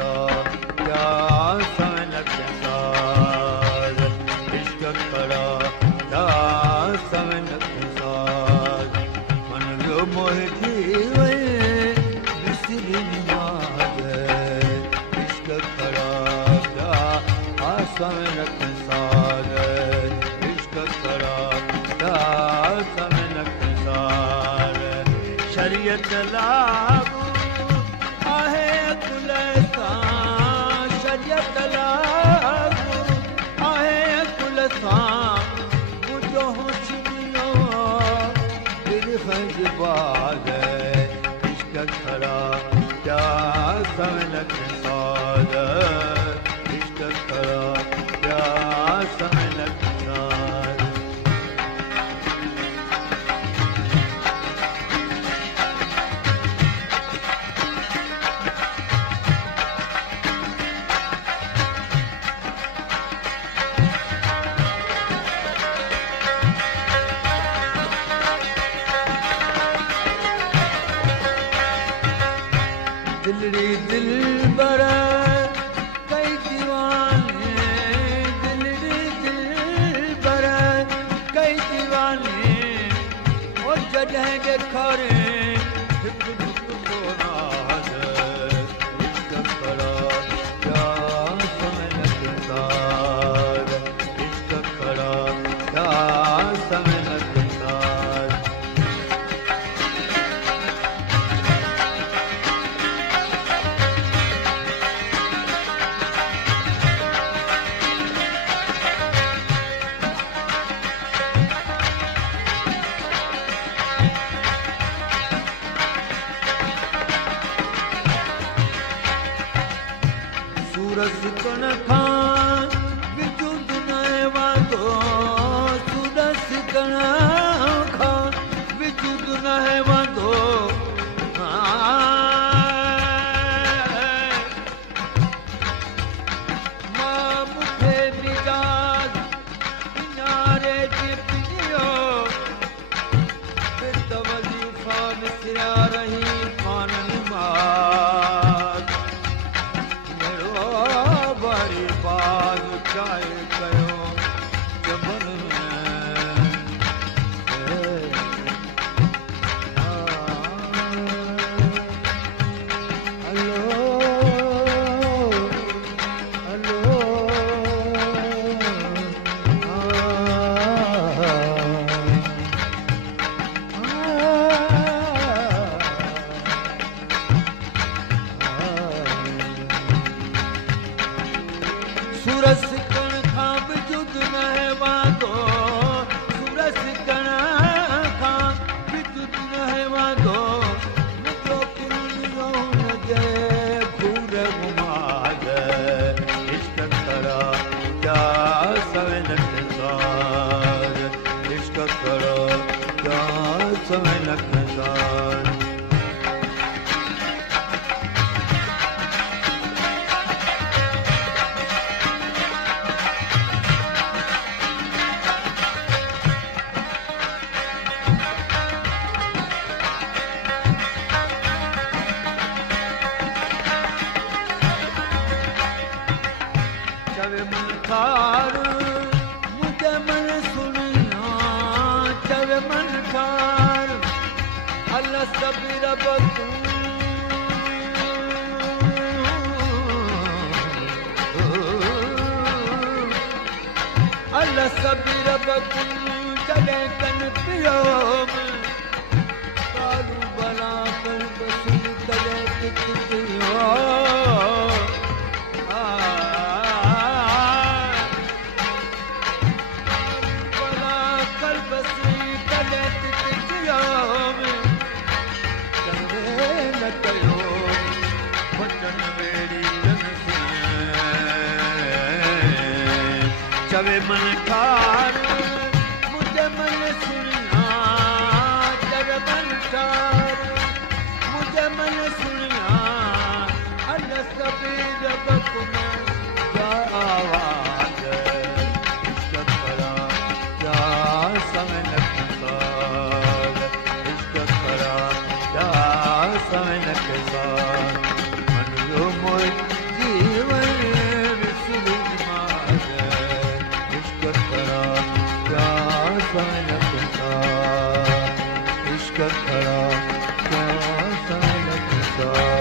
करा क्या समन सार इश्क करा क्या समन सार मन जो मोह जीवे बिसरी निमाज इश्क करा क्या समन सार इश्क करा क्या समन सार शरीयत लागू आहे कुल सां शरीयत लागू आहे कुल सां मुंहिंजो हुस्न दिल खंजबाज इश्क खरा क्या समन सार इश्क खरा क्या समन सार दिलड़ी दिल बर कई दीवाने दिलड़ी दिल बर कई दीवाने ओ जॾहिं ॾेखारे हिकु दुख नाज़ इश्क करा क्या समन सार इश्क करा क्या समन सार सूरज कण खां विचुद न वांदो सूरज कण खां विचुद न वांदो मां मूंखे मिजाज किनारे जी पियो तवज़ीफ़ा विसरिया रही काननि मां बड़ी बाज चाहे कयो जबन में हलो हलो सूरज कण खां विचुद न वांदो सूरज कण खां विचुद न वांदो मुंहिंजो किरलियो हुनजे घूर घुमाज इश्क करा क्या समन सार इश्क करा क्या समन सार चवे मन कार मुझे मन सुनिया चवे मन कार अल्लाह सबीर बतू अल्लाह सबीर बतू चले कन पियो कालू बला कर बसुल तले कित पियो चवे मन ठार मुझे मन सुनिया चवे मन ठार मुझे मन सुनिया अल्लाह सबीर बकुम क्या आवाज इश्क करा क्या समन सार इश्क करा क्या समन सार मन जो मोह खड़ा श्वास लखसा